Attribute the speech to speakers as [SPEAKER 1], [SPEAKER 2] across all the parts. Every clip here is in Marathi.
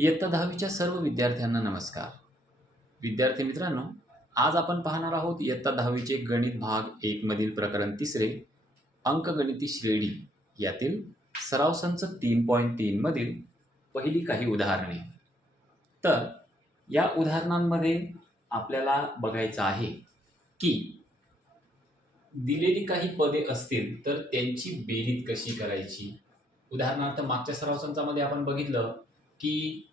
[SPEAKER 1] इयत्ता दहावीच्या सर्व विद्यार्थ्यांना नमस्कार. विद्यार्थी मित्रांनो आज आपण पाहणार आहोत इयत्ता दहावीचे गणित भाग एकमधील प्रकरण तिसरे अंकगणिती श्रेणी यातील सराव संच तीन पॉईंट तीनमधील पहिली काही उदाहरणे. तर या उदाहरणांमध्ये आपल्याला बघायचं आहे की दिलेली काही पदे असतील तर त्यांची बेरीज कशी करायची? उदाहरणार्थ मागच्या सराव संचामध्ये आपण बघितलं की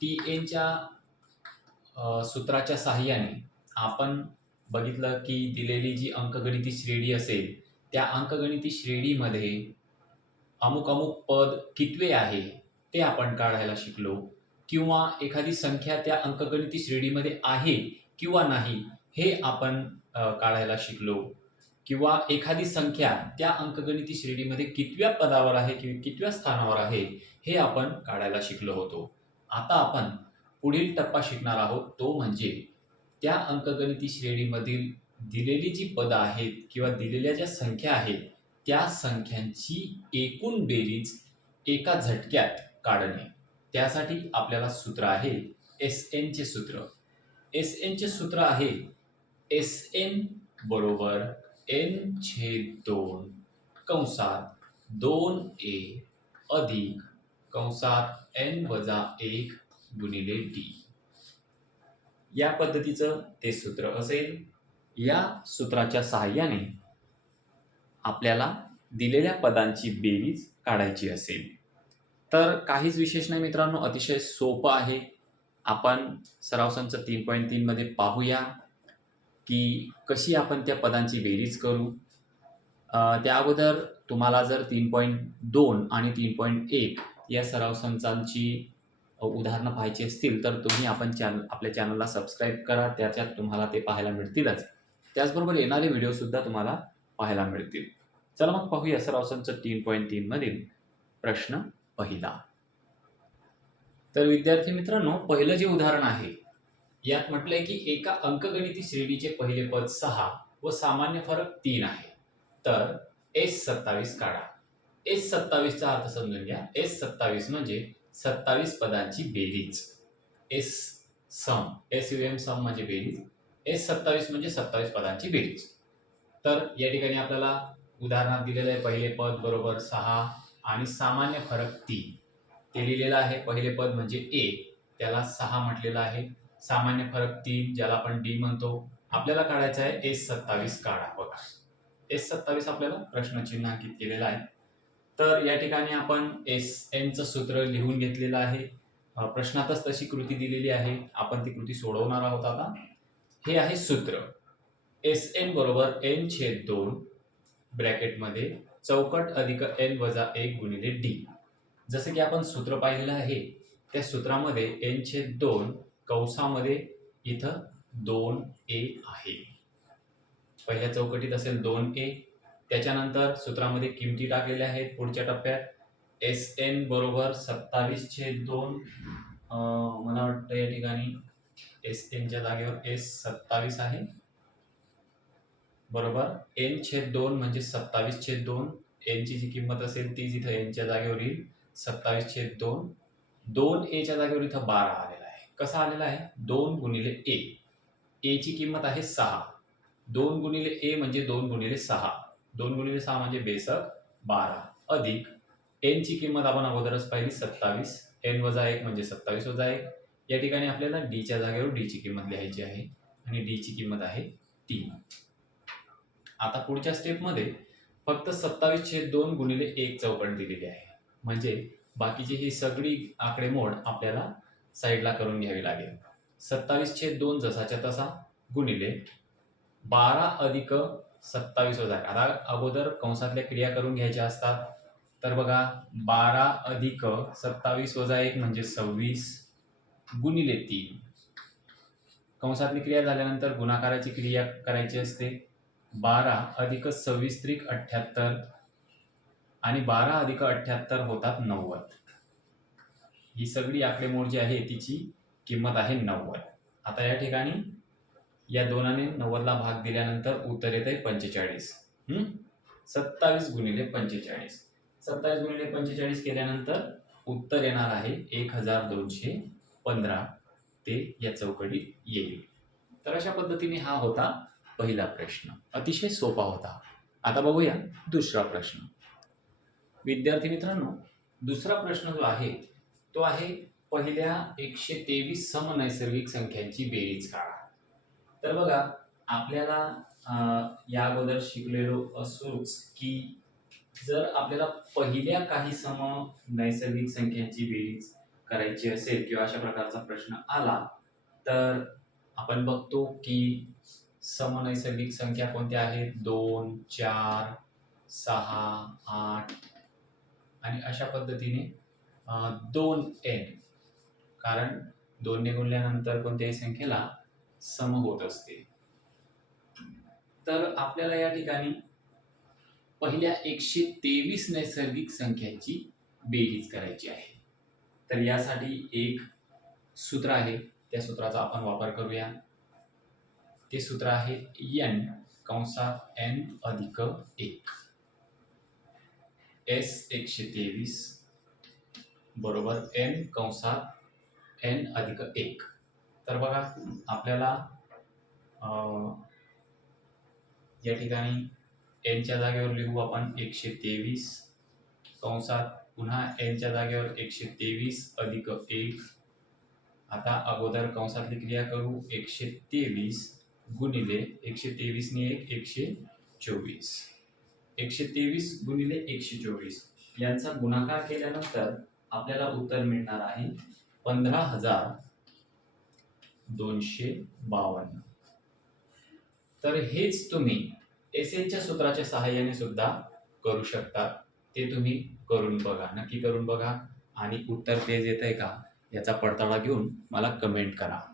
[SPEAKER 1] टी एनच्या सूत्राच्या साहाय्याने आपण बघितलं की दिलेली जी अंकगणिती श्रेणी असेल त्या अंकगणिती श्रेणीमध्ये अमुक अमुक पद कितवे आहे ते आपण काढायला शिकलो. किंवा एखादी संख्या त्या अंकगणिती श्रेणीमध्ये आहे किंवा नाही हे आपण काढायला शिकलो. किंवा एखादी संख्या त्या अंकगणिती श्रेणीमध्ये कितव्या पदावर आहे किंवा कितव्या स्थानावर आहे हे आपण काढायला शिकलो होतो. आता आपण पुढील टप्पा शिकणार आहोत. तो म्हणजे त्या अंकगणिती श्रेणीमधील दिलेली जी पदं आहेत किंवा दिलेल्या ज्या संख्या आहेत त्या संख्यांची एकूण बेरीज एका झटक्यात काढणे. त्यासाठी आपल्याला सूत्र आहे एस एनचे सूत्र. एस एनचे सूत्र आहे एस एन बरोबर एन छेद दोन कंसात दोन ए अधिक कंसात एन वजा एक गुणिले डी. या पद्धतीचं ते सूत्र असेल. या सूत्राच्या सहाय्याने आपल्याला दिलेल्या पदांची बेरीज काढायची असेल. तर काहीच विशेष नाही मित्रांनो अतिशय सोपं आहे. आपण सराव संच तीन पॉईंट तीनमध्ये पाहूया. की कशी आपण त्या पदांची बेरीज करू? त्या अगोदर तुम्हाला जर तीन पॉईंट दोन आणि तीन पॉईंट एक या सराव संचांची उदाहरणं पाहायची असतील तर तुम्ही आपण चॅनल आपल्या चॅनलला सबस्क्राईब करा त्याच्यात तुम्हाला ते पाहायला मिळतीलच. त्याचबरोबर येणारे व्हिडिओसुद्धा तुम्हाला पाहायला मिळतील. चला मग पाहूया सराव संच तीन पॉईंट तीनमधील प्रश्न पहिला. तर विद्यार्थी मित्रांनो पहिलं जे उदाहरण आहे यात म्हटलंय की एका अंकगणिती श्रेणीचे पहिले पद सहा व सामान्य फरक तीन आहे. तर एस सत्तावीस काढा. एस सत्तावीसचा अर्थ समजून घ्या. एस सत्तावीस म्हणजे सत्तावीस पदांची बेरीज. S sum S U M sum म्हणजे बेरीज. एस सत्तावीस म्हणजे सत्तावीस पदांची बेरीज. तर या ठिकाणी आपल्याला उदाहरणात दिलेलं आहे पहिले पद बरोबर सहा आणि सामान्य फरक तीन. ते लिहिलेलं आहे पहिले पद म्हणजे ए. त्याला सहा म्हटलेलं आहे. सामान्य फरक तीन ज्याला आपण डी म्हणतो. आपल्याला काढायचं आहे एस सत्तावीस काढा. बघा. एस सत्तावीस आपल्याला प्रश्नचिन्हांकित केलेला आहे. तर या ठिकाणी आपण एस एनचं सूत्र लिहून घेतलेलं आहे. प्रश्नातच तशी कृती दिलेली आहे. आपण ती कृती सोडवणार आहोत आता. हे आहे सूत्र. एस एन बरोबर एन छेद दोन ब्रॅकेटमध्ये चौकट अधिक एन वजा एक गुणिले डी. जसं की आपण सूत्र पाहिलेलं आहे त्या सूत्रामध्ये एन छेद दोन कंसामध्ये इथं दोन ए आहे. पहिल्या चौकटीत असेल दोन ए. त्याच्यानंतर सूत्रामध्ये किमती टाकलेल्या आहेत पुढच्या टप्प्यात. एस एन बरोबर सत्तावीस छेद दोन मला वाटतं या ठिकाणी एस एनच्या जागेवर एस सत्तावीस आहे. बरोबर एन छेद दोन म्हणजे सत्तावीस छेद दोन. एनची जी किंमत असेल तीच इथं एनच्या जागेवर येईल सत्तावीस छेद दोन. दोन एच्या जागेवर इथं बारा आलेला आहे. कसा आलेला आहे? दोन गुणिले ए. एची किंमत आहे सहा. दोन गुणिले ए म्हणजे दोन गुणिले सहा. दोन गुणिले सहा म्हणजे बेसक बारा. अधिक एनची किंमत आपण अगोदरच पाहिली सत्तावीस. एन वजा एक म्हणजे सत्तावीस वजा एक. या ठिकाणी आपल्याला डीच्या जागेवर डीची किंमत लिहायची आहे आणि डीची किंमत आहे तीन. आता पुढच्या स्टेपमध्ये फक्त सत्तावीस छेद दोन गुणिले एक चौकट दिलेली आहे. म्हणजे बाकीची ही सगळी आकडेमोड आपल्याला साईडला करून घ्यावी लागेल. सत्तावीस छेद दोन जसाच्या तसा गुणिले बारा अधिक सत्तावीस वजा आता अगोदर कंसातल्या क्रिया करून घ्यायच्या असतात. तर बघा बारा अधिक सत्तावीस वजा एक म्हणजे सव्वीस गुणिले तीन. कंसातली क्रिया झाल्यानंतर गुणाकाराची क्रिया करायची असते. बारा अधिक सव्वीस त्रिक अठ्ठ्याहत्तर आणि बारा अधिक अठ्ठ्याहत्तर होतात नव्वद. ही सगळी आकडेमोड जी आहे तिची किंमत आहे नव्वद. आता या ठिकाणी या दोनाने नव्वदला भाग दिल्यानंतर उत्तर येत आहे पंचेचाळीस सत्तावीस गुणिले पंचेचाळीस. सत्तावीस गुणिले पंचेचाळीस केल्यानंतर उत्तर येणार आहे एक हजार दोनशे पंधरा. ते या चौकटीत येईल. तर अशा पद्धतीने हा होता पहिला प्रश्न. अतिशय सोपा होता. आता बघूया दुसरा प्रश्न. विद्यार्थी मित्रांनो दुसरा प्रश्न जो आहे तो आहे पहिल्या एकशे तेवीस समनैसर्गिक संख्यांची बेरीज काढा. तर बघा आपल्याला या अगोदर शिकलेलो असोच की जर आपल्याला पहिल्या काही सम नैसर्गिक संख्यांची बेरीज करायची असेल किंवा अशा प्रकारचा प्रश्न आला तर आपण बघतो की समनैसर्गिक संख्या कोणत्या आहेत? दोन चार सहा आठ आणि अशा पद्धतीने दोन एन कारण दोनने गुणल्यानंतर कोणत्याही संख्येला सम होत असते. तर आपल्याला या ठिकाणी पहिल्या एकशे तेवीस नैसर्गिक संख्यांची बेरीज करायची आहे. तर यासाठी एक सूत्र आहे. त्या सूत्राचा आपण वापर करूया. ते सूत्र आहे एन कंसात एन अधिक एक. एस एकशे तेवीस बरोबर एन कंसात एन अधिक एक. तर बघा आपल्याला या ठिकाणी एनच्या जागेवर लिहू आपण एकशे तेवीस. कंसात पुन्हा एनच्या जागेवर एकशे तेवीस अधिक एक. आता अगोदर कंसातली क्रिया करू. एकशे तेवीस गुणिले एकशे तेवीसने एक एकशे चोवीस. एकशे तेवीस गुणिले एकशे चोवीस. यांचा गुणाकार केल्यानंतर आपल्याला उत्तर मिळणार आहे पंधरा हजार दोनशे बावन्न. तर हेच तुम्ही एस एनच्या सूत्राच्या सहाय्याने सुद्धा करू शकता. ते तुम्ही करून बघा. नक्की करून बघा. आणि उत्तर तेच येत आहे का याचा पडताळा घेऊन मला कमेंट करा.